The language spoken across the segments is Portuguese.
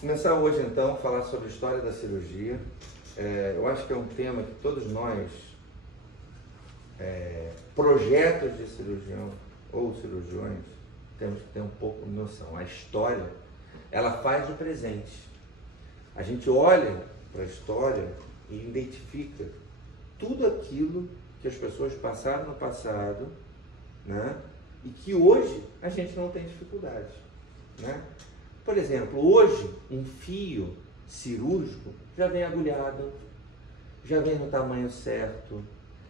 Começar hoje então a falar sobre a história da cirurgia. Eu acho que é um tema que todos nós, projetos de cirurgião ou cirurgiões, temos que ter um pouco de noção. A história, ela faz o presente. A gente olha para a história e identifica tudo aquilo que as pessoas passaram no passado, né? E que hoje a gente não tem dificuldade, né? Por exemplo, hoje um fio cirúrgico já vem agulhado, já vem no tamanho certo,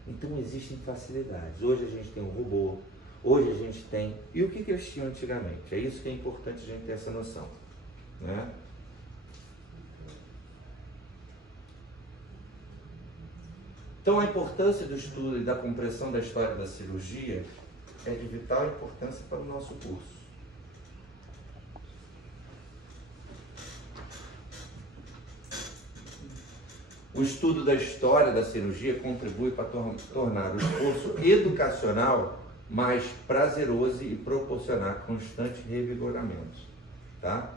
então existem facilidades. Hoje a gente tem um robô, hoje a gente tem... E o que eles tinham antigamente? É isso que é importante a gente ter essa noção, né? Então a importância do estudo e da compreensão da história da cirurgia é de vital importância para o nosso curso. O estudo da história da cirurgia contribui para tornar o esforço educacional mais prazeroso e proporcionar constante revigoramento, tá?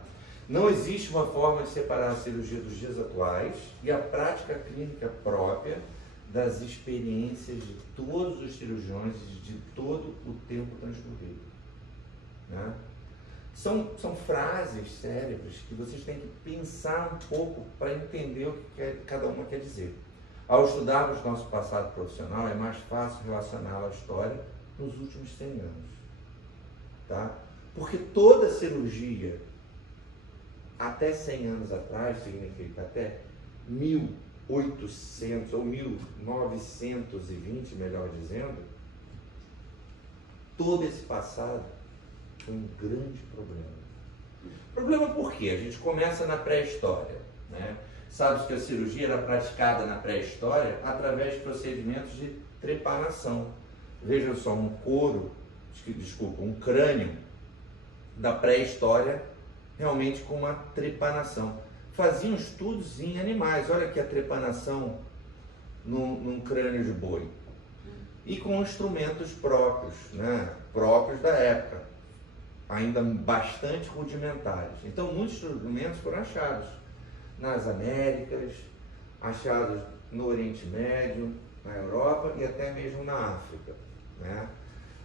Não existe uma forma de separar a cirurgia dos dias atuais e a prática clínica própria das experiências de todos os cirurgiões de todo o tempo transcorrido, né? São frases cérebres que vocês têm que pensar um pouco para entender o que cada uma quer dizer. Ao estudarmos nosso passado profissional, é mais fácil relacioná-lo à história nos últimos 100 anos. Tá? Porque toda cirurgia, até 100 anos atrás, significa até 1800 ou 1920, melhor dizendo, todo esse passado foi um grande problema. Problema por quê? A gente começa na pré-história, né? Sabe que a cirurgia era praticada na pré-história através de procedimentos de trepanação. Vejam só, um crânio da pré-história realmente com uma trepanação. Faziam estudos em animais, olha aqui a trepanação num crânio de boi. E com instrumentos próprios, né? Próprios da época, ainda bastante rudimentares. Então, muitos instrumentos foram achados nas Américas, achados no Oriente Médio, na Europa e até mesmo na África, né?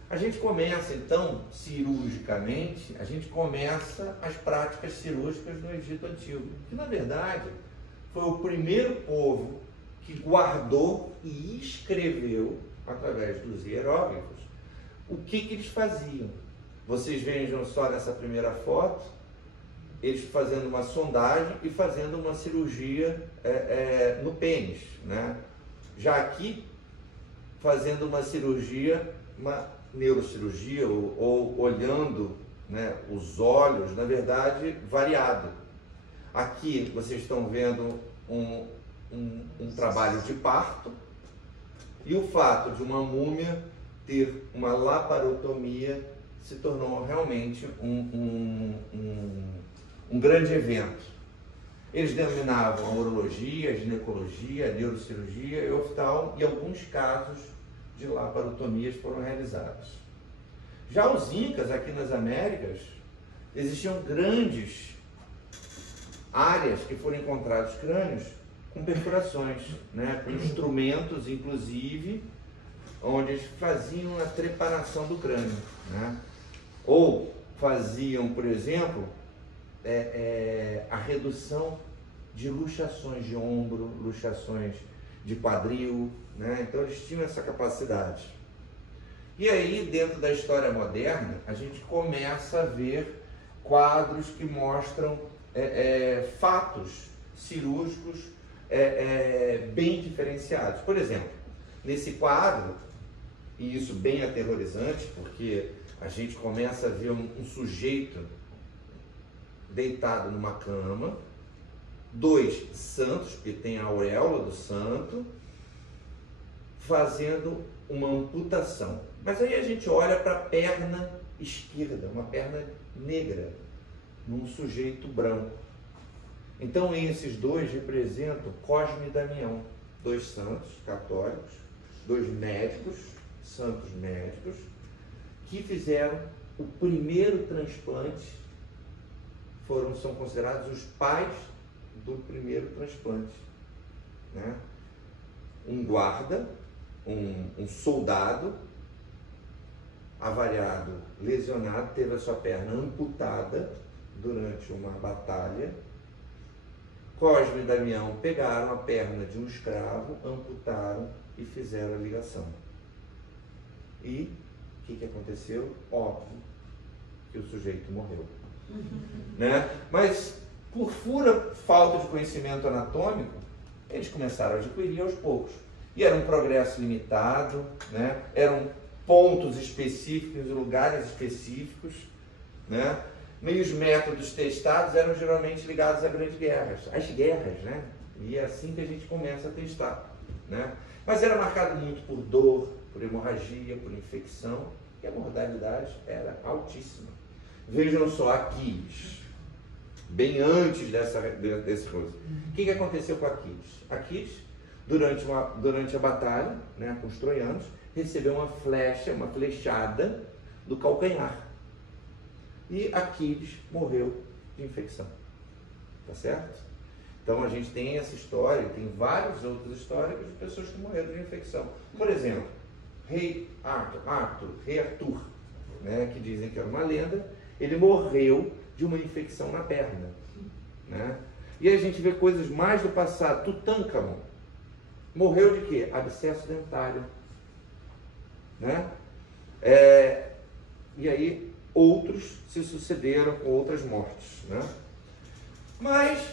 A gente começa, então, cirurgicamente, a gente começa as práticas cirúrgicas no Egito Antigo, que, na verdade, foi o primeiro povo que guardou e escreveu, através dos hieróglifos, o que eles faziam. Vocês vejam só nessa primeira foto, eles fazendo uma sondagem e fazendo uma cirurgia no pênis, né? Já aqui, fazendo uma cirurgia, uma neurocirurgia, ou olhando, né, os olhos, na verdade, variado. Aqui vocês estão vendo um trabalho de parto, e o fato de uma múmia ter uma laparotomia se tornou realmente um grande evento. Eles dominavam a urologia, a ginecologia, a neurocirurgia e oftalmo, e alguns casos de laparotomias foram realizados. Já os incas, aqui nas Américas, existiam grandes áreas que foram encontrados crânios com perfurações, né, com instrumentos, inclusive, onde eles faziam a trepanação do crânio, né? Ou faziam, por exemplo, a redução de luxações de ombro, luxações de quadril, né? Então eles tinham essa capacidade. E aí, dentro da história moderna, a gente começa a ver quadros que mostram fatos cirúrgicos bem diferenciados. Por exemplo, nesse quadro, e isso bem aterrorizante, porque a gente começa a ver um sujeito deitado numa cama, dois santos, que tem a auréola do santo, fazendo uma amputação. Mas aí a gente olha para a perna esquerda, uma perna negra, num sujeito branco. Então esses dois representam Cosme e Damião, dois santos católicos, dois médicos, santos médicos, que fizeram o primeiro transplante são considerados os pais do primeiro transplante, né? Um guarda, um soldado avariado, lesionado, teve a sua perna amputada durante uma batalha. Cosme e Damião pegaram a perna de um escravo, amputaram e fizeram a ligação. E o que aconteceu? Óbvio que o sujeito morreu. Né? Mas, por pura falta de conhecimento anatômico, eles começaram a adquirir aos poucos. E era um progresso limitado, né? Eram pontos específicos, lugares específicos, né? E os métodos testados eram geralmente ligados a grandes guerras, às guerras, né? E é assim que a gente começa a testar, né? Mas era marcado muito por dor, por hemorragia, por infecção, e a mortalidade era altíssima. Vejam só, Aquiles, bem antes desse coisa. O que aconteceu com Aquiles? Aquiles, durante a batalha, né, com os troianos, recebeu uma flecha, uma flechada do calcanhar. E Aquiles morreu de infecção. Tá certo? Então a gente tem essa história, tem várias outras histórias de pessoas que morreram de infecção. Por exemplo, rei Arthur, né, que dizem que era uma lenda, ele morreu de uma infecção na perna, né? E a gente vê coisas mais do passado. Tutankhamon morreu de quê? Abscesso dentário, né? E aí outros se sucederam com outras mortes, né? Mas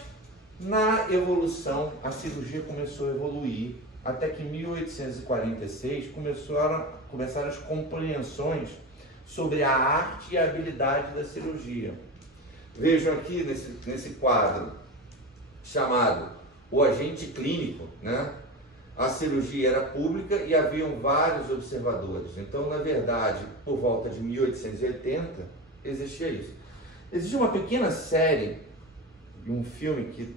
na evolução a cirurgia começou a evoluir até que em 1846 começaram as compreensões sobre a arte e a habilidade da cirurgia. Vejam aqui nesse quadro chamado O Agente Clínico, né? A cirurgia era pública e haviam vários observadores. Então, na verdade, por volta de 1880, existia isso. Existe uma pequena série, um filme que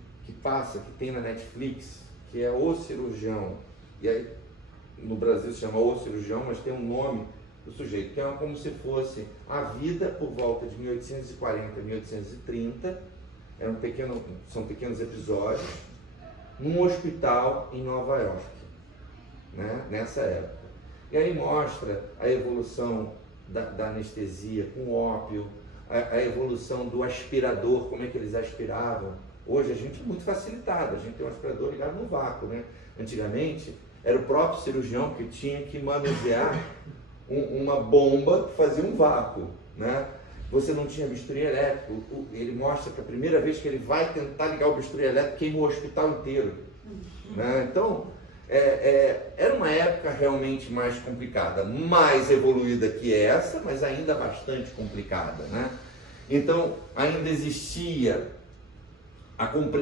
tem na Netflix, que é O Cirurgião. E aí, no Brasil se chama O Cirurgião, mas tem um nome do sujeito, que é como se fosse a vida por volta de 1840 a 1830, são pequenos episódios, num hospital em Nova York, né, nessa época. E aí mostra a evolução da anestesia com ópio, a evolução do aspirador, como é que eles aspiravam. Hoje a gente é muito facilitado, a gente tem um aspirador ligado no vácuo, né? Antigamente era o próprio cirurgião que tinha que manusear uma bomba que fazia um vácuo, né? Você não tinha bisturi elétrico. Ele mostra que a primeira vez que ele vai tentar ligar o bisturi elétrico, queima o hospital inteiro, né? Então, era uma época realmente mais complicada, mais evoluída que essa, mas ainda bastante complicada, né? Então, ainda existia,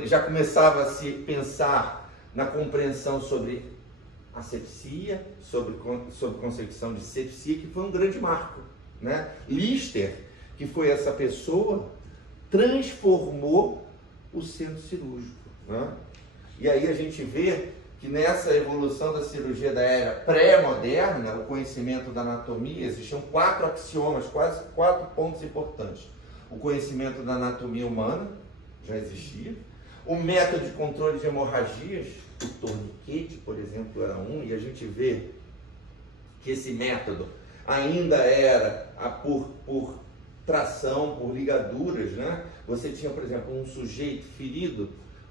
já começava a se pensar na compreensão sobre asepsia, sobre concepção de sepsia, que foi um grande marco, né? Lister, que foi essa pessoa, transformou o centro cirúrgico, né? E aí a gente vê que nessa evolução da cirurgia da era pré-moderna, o conhecimento da anatomia, existiam 4 axiomas, quase 4 pontos importantes. O conhecimento da anatomia humana já existia, o método de controle de hemorragias, o torniquete, por exemplo, era um, e a gente vê que esse método ainda era por tração, por ligaduras, né? Você tinha, por exemplo, um sujeito ferido,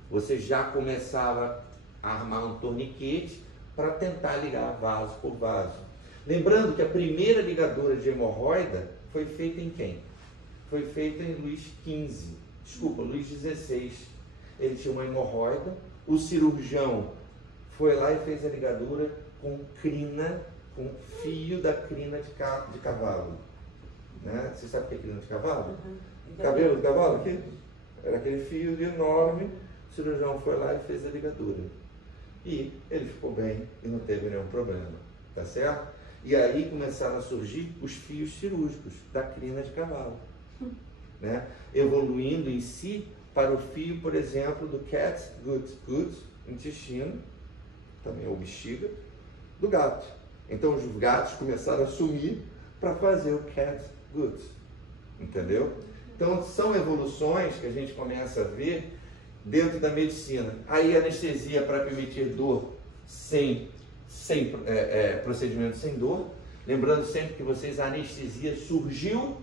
você já começava a armar um torniquete para tentar ligar vaso por vaso. Lembrando que a primeira ligadura de hemorroida foi feita em quem? Foi feita em Luís XVI. Ele tinha uma hemorroida, o cirurgião foi lá e fez a ligadura com crina, com fio da crina de cavalo. Né? Você sabe o que é crina de cavalo? Cabelo de cavalo aqui? Era aquele fio enorme, o cirurgião foi lá e fez a ligadura. E ele ficou bem e não teve nenhum problema, tá certo? E aí começaram a surgir os fios cirúrgicos da crina de cavalo, né? Evoluindo em si para o fio, por exemplo, do cat's gut, intestino, também ou bexiga, do gato. Então os gatos começaram a sumir para fazer o cat's gut, entendeu? Então, são evoluções que a gente começa a ver dentro da medicina. Aí, anestesia para permitir dor sem procedimento sem dor. Lembrando sempre que a anestesia surgiu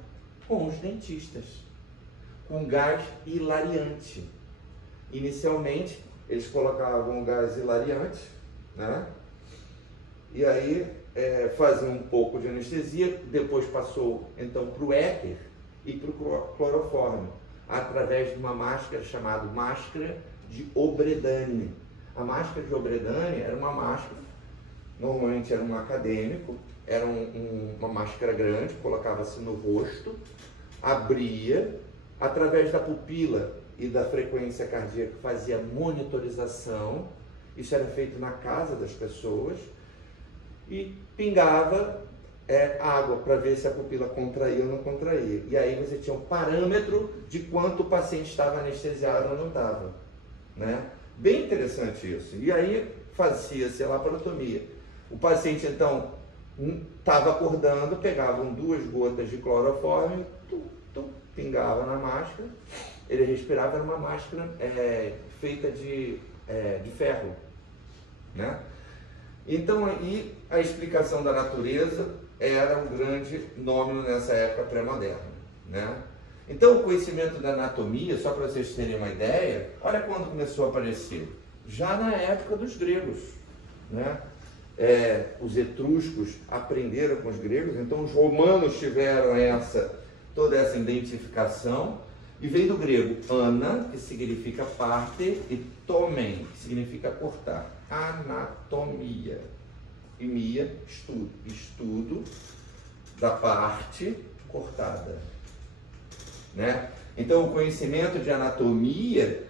com os dentistas, com gás hilariante. Inicialmente, eles colocavam gás hilariante, né? E aí faziam um pouco de anestesia, depois passou então para o éter e para o clorofórmio, através de uma máscara chamada máscara de Obredane. A máscara de Obredane era uma máscara, normalmente era um acadêmico, era uma máscara grande, colocava-se no rosto, abria, através da pupila e da frequência cardíaca fazia monitorização, isso era feito na casa das pessoas, e pingava água para ver se a pupila contraía ou não contraía. E aí você tinha um parâmetro de quanto o paciente estava anestesiado ou não estava, né? Bem interessante isso. E aí fazia-se a laparotomia. O paciente então estava acordando, pegavam 2 gotas de clorofórmio, pingava na máscara, ele respirava, era uma máscara feita de ferro, né? Então aí a explicação da natureza era um grande nome nessa época pré-moderna, né? Então o conhecimento da anatomia, só para vocês terem uma ideia, olha quando começou a aparecer, já na época dos gregos, né? Os etruscos aprenderam com os gregos, então os romanos tiveram toda essa identificação, e veio do grego ana, que significa parte, e tomen, que significa cortar. Anatomia. E mia, estudo da parte cortada, né? Então o conhecimento de anatomia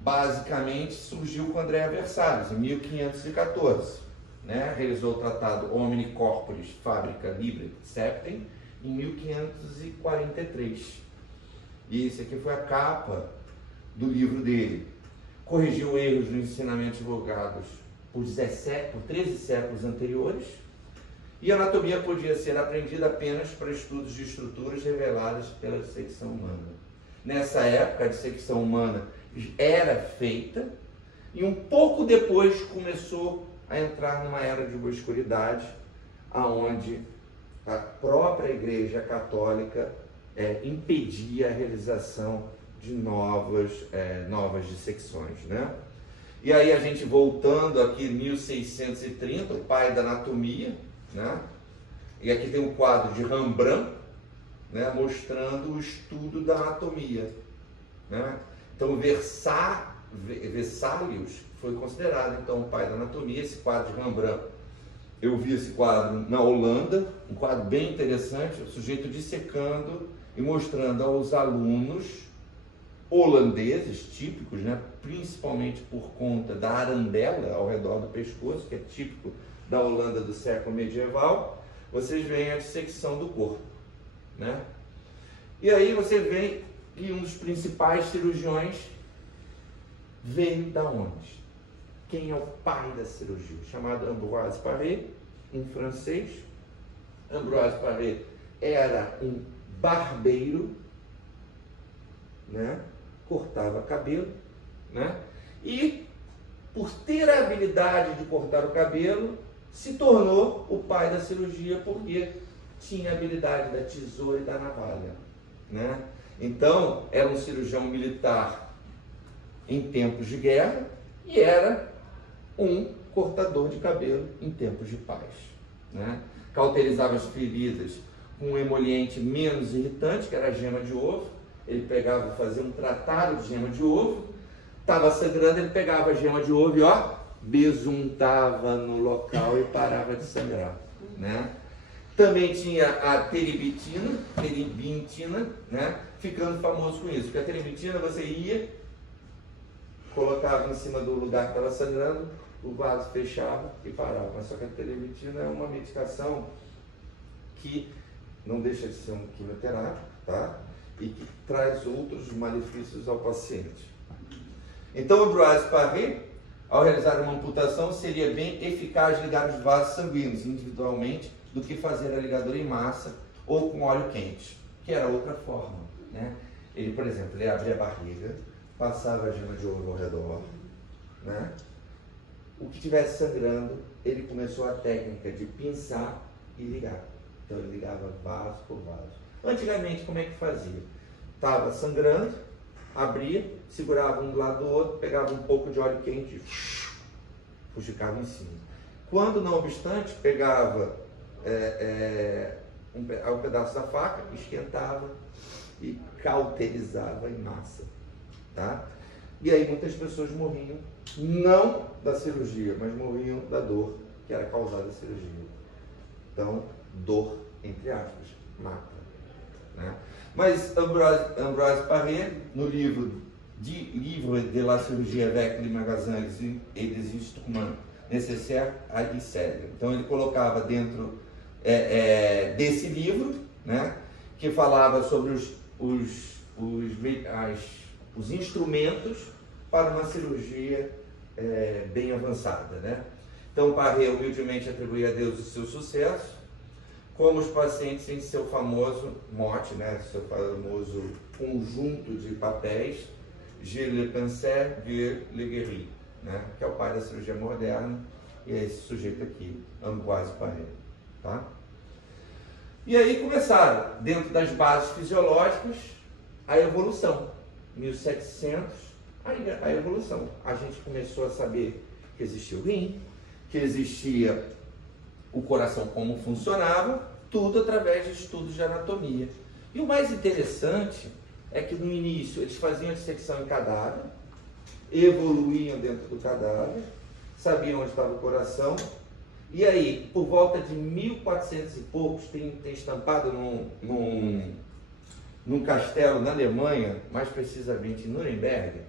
basicamente surgiu com Andrea Vesalius, em 1514, né? Realizou o tratado Omni Corporis Fabrica Libre Septem em 1543. E esse aqui foi a capa do livro dele. Corrigiu erros nos ensinamentos divulgados por 13 séculos anteriores, e a anatomia podia ser aprendida apenas para estudos de estruturas reveladas pela dissecção humana. Nessa época, a dissecção humana era feita, e um pouco depois começou a entrar numa era de obscuridade, aonde a própria Igreja Católica impedia a realização de novas dissecções, né? E aí a gente voltando aqui, 1630, o pai da anatomia, né? E aqui tem um quadro de Rembrandt, né? Mostrando o estudo da anatomia, né? Então Vesalius foi considerado então o pai da anatomia. Esse quadro de Rembrandt, eu vi esse quadro na Holanda, um quadro bem interessante, o sujeito dissecando e mostrando aos alunos holandeses típicos, né, principalmente por conta da arandela ao redor do pescoço, que é típico da Holanda do século medieval. Vocês veem a dissecção do corpo, né? E aí você vê que um dos principais cirurgiões veio da onde? Quem é o pai da cirurgia? Chamado Ambroise Paré, em francês. Ambroise Paré era um barbeiro, né? Cortava cabelo, né? E por ter a habilidade de cortar o cabelo, se tornou o pai da cirurgia, porque tinha a habilidade da tesoura e da navalha, né? Então era um cirurgião militar em tempos de guerra e era um cortador de cabelo em tempos de paz, né? Cauterizava as feridas com um emoliente menos irritante, que era a gema de ovo. Ele pegava, fazia um tratado de gema de ovo, estava sangrando, ele pegava a gema de ovo e besuntava no local e parava de sangrar, né? Também tinha a teribitina, né? Ficando famoso com isso, porque a teribitina você ia, colocava em cima do lugar que estava sangrando, o vaso fechava e parava. Mas só que a teribitina é uma medicação que não deixa de ser um quimioterápico, tá? E que traz outros malefícios ao paciente. Então, Ambroise Paré, ao realizar uma amputação, seria bem eficaz ligar os vasos sanguíneos individualmente do que fazer a ligadura em massa ou com óleo quente, que era outra forma, né? Ele, por exemplo, ele abria a barriga, passava a gema de ouro ao redor, né? O que estivesse sangrando, ele começou a técnica de pinçar e ligar. Então ele ligava vaso por vaso. Antigamente, como é que fazia? Estava sangrando, abria, segurava um do lado do outro, pegava um pouco de óleo quente e fuxicava em cima. Quando, não obstante, pegava um pedaço da faca, esquentava e cauterizava em massa. Tá? E aí muitas pessoas morriam, não da cirurgia, mas morriam da dor que era causada da cirurgia. Então, dor, entre aspas, mata. Né? Mas Ambroise Paré, no livro Livre de la Chirurgie avec les magasins et les instruments nécessaires à l'ICEL. Então ele colocava dentro desse livro, né, que falava sobre os instrumentos para uma cirurgia bem avançada, né? Então Paré humildemente atribuía a Deus o seu sucesso, como os pacientes em seu famoso mote, né, seu famoso conjunto de papéis, Je le pensais, Dieu le guérit, né, que é o pai da cirurgia moderna, e é esse sujeito aqui, Ambroise Paré. Tá? E aí começaram, dentro das bases fisiológicas, a evolução. 1700, a evolução. A gente começou a saber que existia o rim, que existia o coração, como funcionava, tudo através de estudos de anatomia. E o mais interessante é que no início eles faziam a dissecção em cadáver, evoluíam dentro do cadáver, sabiam onde estava o coração, e aí, por volta de 1400 e poucos, tem estampado num castelo na Alemanha, mais precisamente em Nuremberg,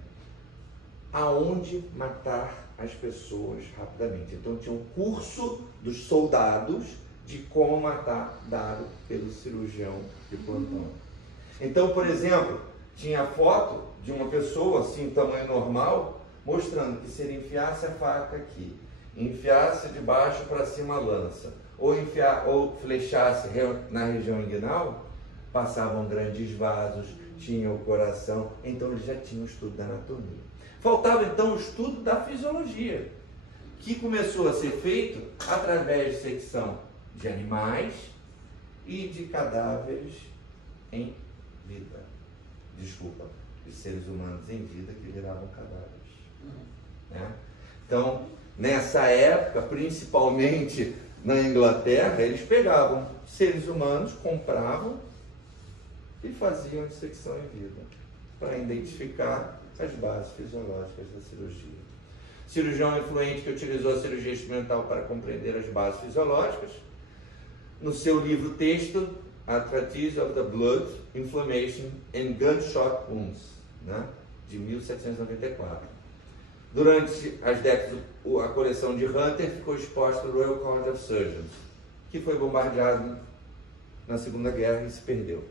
aonde matar as pessoas rapidamente. Então tinha um curso dos soldados de como matar, dado pelo cirurgião de plantão. Então, por exemplo, tinha foto de uma pessoa, assim, tamanho normal, mostrando que se ele enfiasse a faca aqui, enfiasse de baixo para cima a lança, ou flechasse na região inguinal, passavam grandes vasos, tinha o coração, então eles já tinham o estudo da anatomia. Faltava então o estudo da fisiologia, que começou a ser feito através de secção de animais e de cadáveres em vida. Desculpa, de seres humanos em vida que viravam cadáveres. Né? Então, nessa época, principalmente na Inglaterra, eles pegavam seres humanos, compravam e faziam dissecção em vida, para identificar as bases fisiológicas da cirurgia. Cirurgião influente que utilizou a cirurgia instrumental para compreender as bases fisiológicas. No seu livro-texto, A Treatise of the Blood, Inflammation and Gunshot Wounds, né, de 1794. Durante as décadas, a coleção de Hunter ficou exposta no Royal College of Surgeons, que foi bombardeado na Segunda Guerra e se perdeu.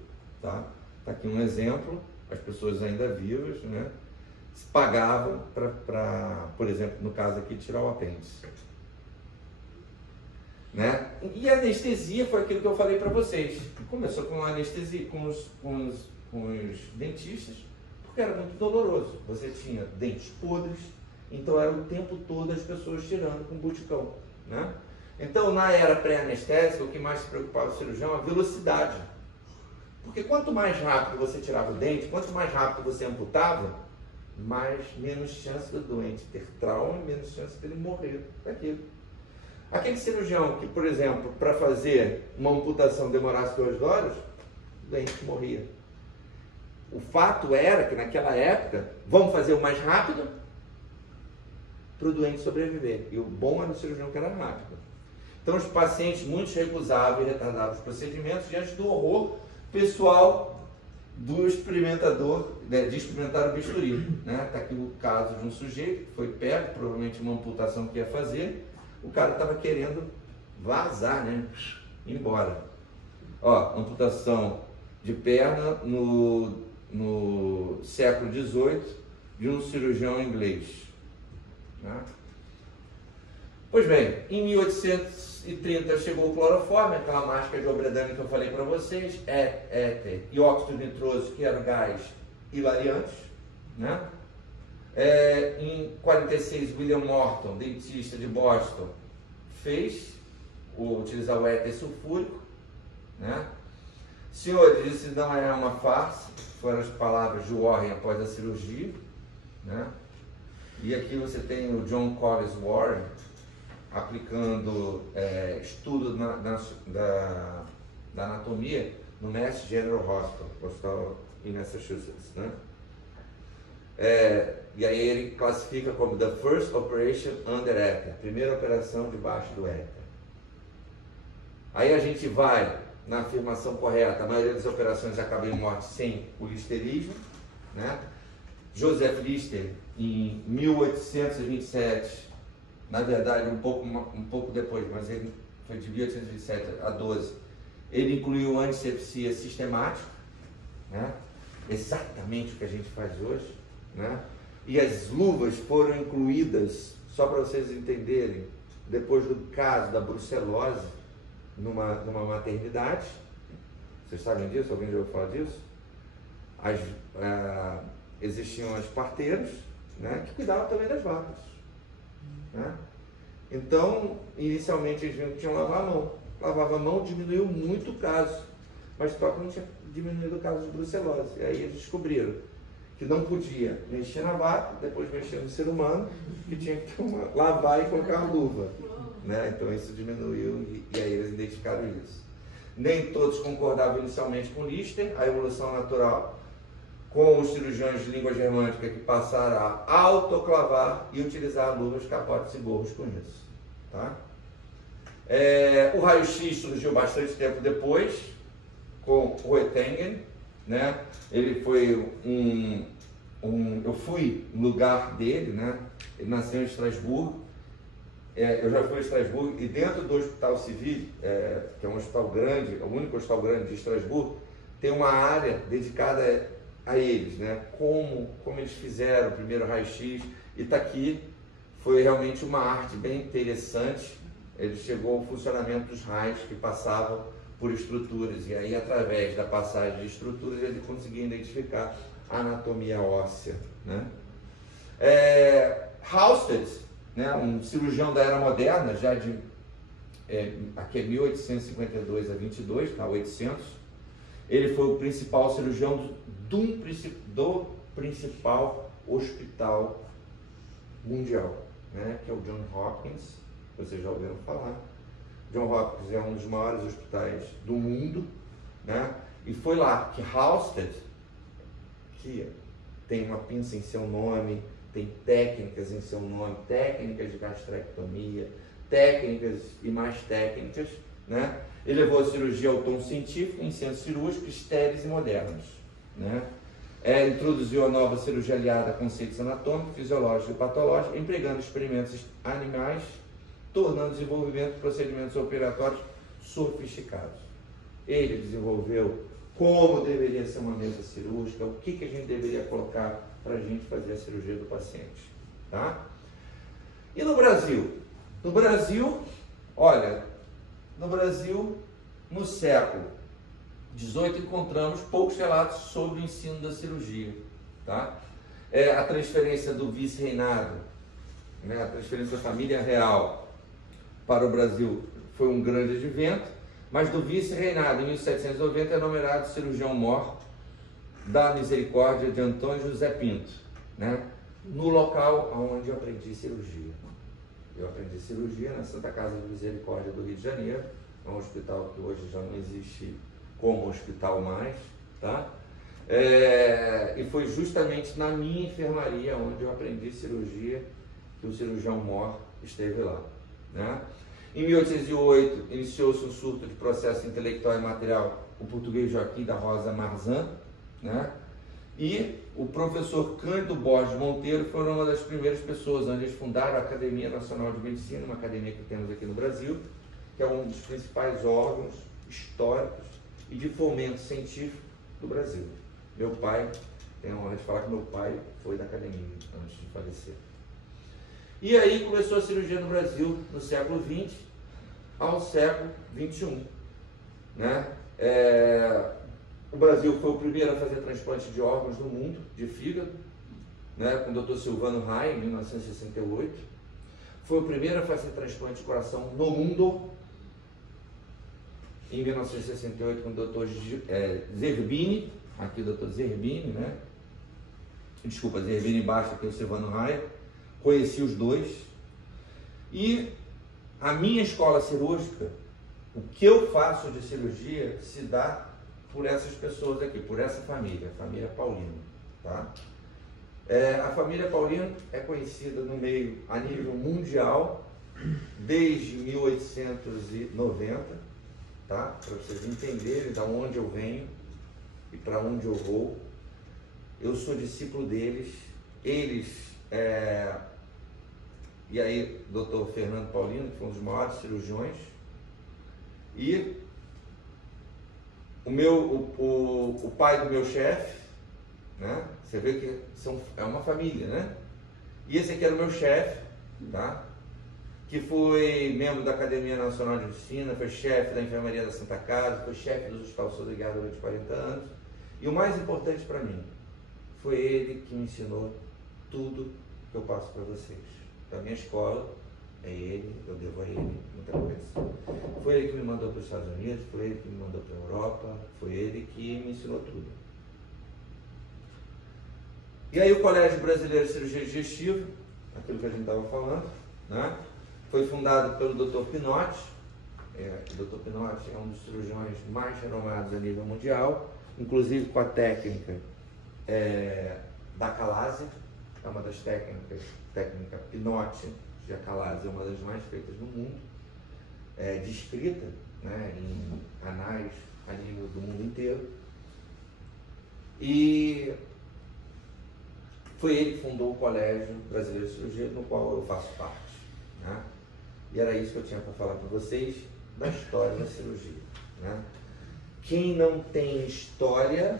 Tá? Tá aqui um exemplo, as pessoas ainda vivas, né, pagavam para, por exemplo, no caso aqui, tirar o apêndice. Né? E a anestesia foi aquilo que eu falei para vocês. Começou com a anestesia, com os dentistas, porque era muito doloroso. Você tinha dentes podres, então era o tempo todo as pessoas tirando com buticão. Né? Então, na era pré-anestésica, o que mais se preocupava o cirurgião é a velocidade. Porque quanto mais rápido você tirava o dente, quanto mais rápido você amputava, menos chance do doente ter trauma e menos chance dele morrer daquilo. Aquele cirurgião que, por exemplo, para fazer uma amputação demorasse 2 horas, o doente morria. O fato era que naquela época, vamos fazer o mais rápido para o doente sobreviver. E o bom era o cirurgião que era rápido. Então os pacientes, muitos recusavam e retardavam os procedimentos diante do horror pessoal do experimentador, de experimentar o bisturi. Né? Está aqui o caso de um sujeito que foi pego, provavelmente uma amputação que ia fazer. O cara estava querendo vazar, né? Ir embora. Ó, amputação de perna no século XVIII de um cirurgião inglês. Né? Pois bem, em 1830 chegou o cloroforme, aquela máscara de obredane que eu falei para vocês, éter e óxido nitroso, que era o gás hilariantes, né? Em 46, William Morton, dentista de Boston, fez utilizar o éter sulfúrico, né? Senhores, isso não é uma farsa, foram as palavras de Warren após a cirurgia, né? E aqui você tem o John Collins Warren aplicando estudo da anatomia no Mass General Hospital em Massachusetts, né? E aí ele classifica como the first operation under ether, primeira operação debaixo do éter. Aí a gente vai na afirmação correta, a maioria das operações acaba em morte sem o listerismo, né? Joseph Lister, em 1827, na verdade um pouco depois, mas ele foi de 1827 a 12, ele incluiu antisepsia sistemática, né? Exatamente o que a gente faz hoje, né? E as luvas foram incluídas, só para vocês entenderem, depois do caso da brucelose numa maternidade. Vocês sabem disso? Alguém já ouviu falar disso? Existiam as parteiras, né, que cuidavam também das vacas, né? Então, inicialmente eles viram que tinham que lavar a mão. Lavava a mão, diminuiu muito o caso, mas só que não tinha diminuído o caso de brucelose. E aí eles descobriram que não podia mexer na vaca, depois mexer no ser humano, que tinha que lavar e colocar a luva, né? Então isso diminuiu e aí eles identificaram isso. Nem todos concordavam inicialmente com Lister, a evolução natural, com os cirurgiões de língua germânica que passaram a autoclavar e utilizar luvas, capotes e gorros com isso, tá? O raio-x surgiu bastante tempo depois, com o Röntgen, né? Ele foi eu fui no lugar dele, né? Ele nasceu em Estrasburgo. Eu já fui a Estrasburgo e dentro do Hospital Civil, que é um hospital grande, é o único hospital grande de Estrasburgo, tem uma área dedicada a eles, né? Como eles fizeram o primeiro raio-x, e está aqui, foi realmente uma arte bem interessante. Ele chegou ao funcionamento dos raios que passavam por estruturas, e aí através da passagem de estruturas ele conseguia identificar a anatomia óssea, né? Halsted, né, um cirurgião da era moderna, já de aqui é 1852 a 22, tá, 800, ele foi o principal cirurgião do principal hospital mundial, né, que é o John Hopkins. Vocês já ouviram falar. John Hopkins é um dos maiores hospitais do mundo, né? E foi lá que Halsted, que tem uma pinça em seu nome, tem técnicas em seu nome, técnicas de gastrectomia, técnicas e mais técnicas, né? Ele levou a cirurgia ao tom científico em centros cirúrgicos estéreis e modernos, né? Introduziu a nova cirurgia aliada a conceitos anatômicos, fisiológicos e patológicos, empregando experimentos animais, tornando o desenvolvimento de procedimentos operatórios sofisticados. Ele desenvolveu como deveria ser uma mesa cirúrgica, o que a gente deveria colocar para a gente fazer a cirurgia do paciente, tá? E no Brasil? No Brasil, olha, no século XVIII encontramos poucos relatos sobre o ensino da cirurgia, tá? A transferência do vice-reinado, né, a transferência da família real para o Brasil foi um grande advento, mas do vice-reinado em 1790 é nomeado cirurgião-mor da Misericórdia de Antônio José Pinto, né, no local onde eu aprendi cirurgia. Eu aprendi cirurgia na Santa Casa de Misericórdia do Rio de Janeiro, é um hospital que hoje já não existe como hospital mais, tá? E foi justamente na minha enfermaria onde eu aprendi cirurgia que o cirurgião-mor esteve lá, né? Em 1808 iniciou-se um surto de processo intelectual e material, o português Joaquim da Rosa Marzan, né? E o professor Cândido Borges Monteiro foram uma das primeiras pessoas onde eles fundaram a Academia Nacional de Medicina, uma academia que temos aqui no Brasil, que é um dos principais órgãos históricos e de fomento científico do Brasil. Meu pai, tenho a honra de falar que meu pai foi da academia antes de falecer. E aí começou a cirurgia no Brasil no século XX ao século XXI, né? O Brasil foi o primeiro a fazer transplante de órgãos no mundo, de fígado, né, com o Dr. Silvano Rai, em 1968. Foi o primeiro a fazer transplante de coração no mundo, em 1968, com o Dr. Zerbini, aqui o Dr. Zerbini, né? Desculpa, Zerbini embaixo, aqui o Silvano Rai. Conheci os dois. E a minha escola cirúrgica, o que eu faço de cirurgia, se dá por essas pessoas aqui, por essa família, a família Paulino, tá? A família Paulino é conhecida no meio, a nível mundial, desde 1890, tá? Para vocês entenderem de onde eu venho e para onde eu vou. Eu sou discípulo deles, e aí, Dr. Fernando Paulino, que foi um dos maiores cirurgiões, e o pai do meu chefe, né? Você vê que é uma família, né? E esse aqui era o meu chefe, tá? Que foi membro da Academia Nacional de Medicina, foi chefe da Enfermaria da Santa Casa, foi chefe do Hospital Souza Guiar durante 40 anos. E o mais importante para mim, foi ele que me ensinou tudo que eu passo para vocês. A minha escola é ele, eu devo a ele muita coisa. Foi ele que me mandou para os Estados Unidos, foi ele que me mandou para a Europa, foi ele que me ensinou tudo. E aí o Colégio Brasileiro de Cirurgia Digestiva, aquilo que a gente estava falando, né? Foi fundado pelo Dr. Pinotti. O Dr. Pinotti é um dos cirurgiões mais renomados a nível mundial, inclusive com a técnica da Acalase, é uma das técnica Pinotti de Acalase, é uma das mais feitas no mundo, descrita, né, em anais a nível do mundo inteiro. E foi ele que fundou o Colégio Brasileiro de Cirurgia, no qual eu faço parte, né? E era isso que eu tinha para falar para vocês da história da cirurgia, né? Quem não tem história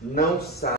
não sabe